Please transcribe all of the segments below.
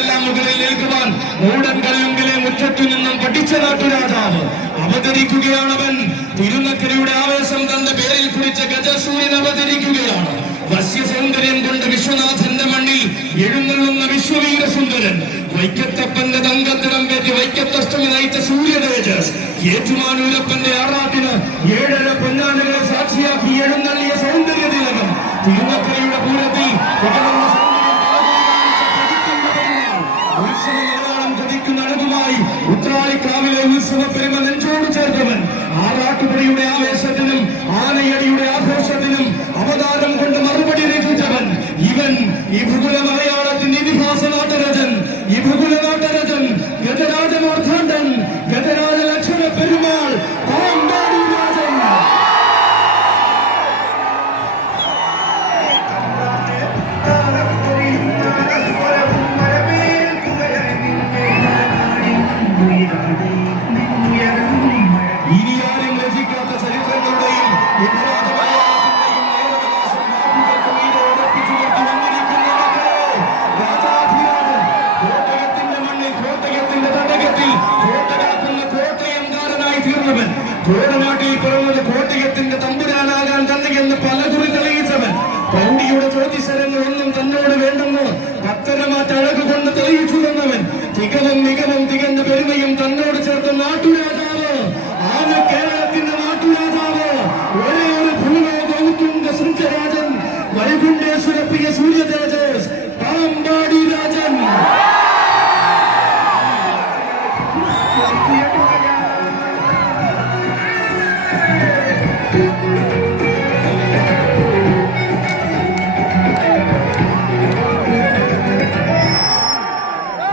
ഇവരെല്ലാം മുകളിൽ ഏൽക്കുവാൻ മൂടൻ കല്ലുങ്കിലെ മുറ്റത്തു നിന്നും പഠിച്ച നാട്ടുരാജാവ് അവതരിക്കുകയാണവൻ. തിരുനക്കരയുടെ ആവേശം തന്റെ പേരിൽ കുറിച്ച ഗജസൂര്യൻ അവതരിക്കുകയാണ്. വശ്യ സൗന്ദര്യം കൊണ്ട് വിശ്വനാഥന്റെ മണ്ണിൽ എഴുന്നള്ളുന്ന വിശ്വവീര സുന്ദരൻ, വൈക്കത്തപ്പന്റെ തങ്കത്തിടമ്പേറ്റ് വൈക്കത്തഷ്ടമി നയിച്ച സൂര്യതേജസ്, ഏറ്റുമാനൂരപ്പന്റെ ആറാട്ടിന് 7.5 പൊന്നാനകളെ സാക്ഷിയാക്കി എഴുന്നള്ളിയ സൗന്ദര്യ തിലകം, തിരുനക്കരയുടെ പൂരത്തിൽ ഉത്സവം ചതിക്കുന്ന അഴകുമായി ഉത്രാളിക്കാവിലെ ഉത്സവ പെരുമ നെഞ്ചോട് ചേർത്തവൻ, ആറാട്ടുപടിയുടെ ആവേശത്തിനും ആനയടിയുടെ ആഘോഷത്തിനും അവതാരം കൊണ്ട് മറുപടി രചിച്ചവൻ ഇവൻ. ഈ ഭൂകുല മലയാളത്തിന്റെ ഇതിഹാസ നാട്ടരജൻ, ഈ ഭൂകുല നാട്ടരജൻ, ഗജരാജമോർദ്ധാണ്ടൻ, ഗജരാജ ലക്ഷണ പെരുമാൾ, പാമ്പാടി രാജൻ. ഇനി ആരും രചിക്കാത്ത ചരിത്രങ്ങളുടെയും കോട്ടയത്തിന്റെ മണ്ണിൽ, കോട്ടയത്തിന്റെ തടകത്തിൽ കോട്ടകാക്കുന്ന കോട്ടയംകാരനായി തീർന്നവൻ, കോടനാട്ടിൽ പിറന്നത് കോട്ടയത്തിന്റെ തമ്പുരാനാകാൻ തന്നെയെന്ന് പലകുറി തെളിയിച്ചവൻ, പൗണ്ടിയുടെ ചോദ്യശരങ്ങൾ ഒന്നും തന്നോട് വേണ്ടെന്ന് പത്തരമാറ്റ അഴകു കൊണ്ട് തെളിയിച്ചു തന്നവൻ, തികവും മികവും തികഞ്ഞ പെരുമയും തന്നോട് ചേർത്ത നാട്ടുരാജാവ്, ആന കേരളത്തിന്റെ നാട്ടുരാജാവ്, ഒരേ ഒരു ഭൂലോകൗത്തുംഗ ശൃംഖരാജൻ, വൈകുണ്ഠേശ്വര പ്രിയ സൂര്യതേജസ്, പാമ്പാടി രാജൻ.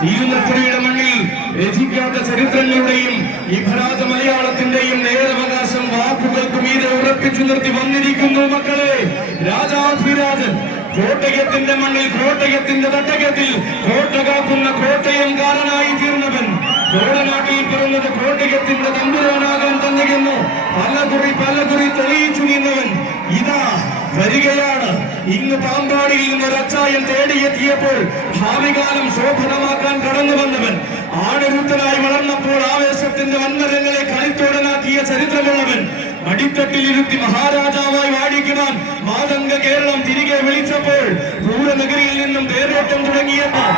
തിരുനക്കരയുടെ മണ്ണിൽ രചിക്കാത്ത ചരിത്രങ്ങളുടെയും ഇഭരാജ മലയാളത്തിന്റെയും നേരവകാശം വാക്കുകൾക്ക് മീതെ ഉറപ്പിച്ചു നിർത്തി വന്നിരിക്കുന്നു മക്കളെ. രാജാധിരാജൻ കോട്ടയത്തിന്റെ മണ്ണിൽ, കോട്ടയത്തിന്റെ തട്ടകത്തിൽ കോട്ട കാക്കുന്ന കോട്ടയംകാരനായി തീർന്നവൻ, കോടനാട്ടിൽ പിറന്നത് കോട്ടയത്തിന്റെ തമ്പുരാനാകാൻ തന്നെയെന്ന് പലകുറി തെളിയിച്ചു നിന്നവൻ ഇതാ വരികയാണ്. ഇന്ന് പാമ്പാടിയിൽ നിന്ന് ഒരച്ചായം തേടിയെത്തിയപ്പോൾ ഭാവികാലം ശോഭനമാക്കാൻ കടന്നു വന്നവൻ, ആണരുത്തനായി വളർന്നപ്പോൾ ആവേശത്തിന്റെ വൻമരങ്ങളെ കളിത്തോടനാക്കിയ ചരിത്രമുള്ളവൻ, അടിത്തട്ടിലിരുത്തി മഹാരാജാവായി വാഴിക്കുവാൻ മാതംഗ കേരളം തിരികെ വിളിച്ചപ്പോൾ പൂരനഗരിയിൽ നിന്നും തേരോട്ടം തുടങ്ങിയപ്പോൾ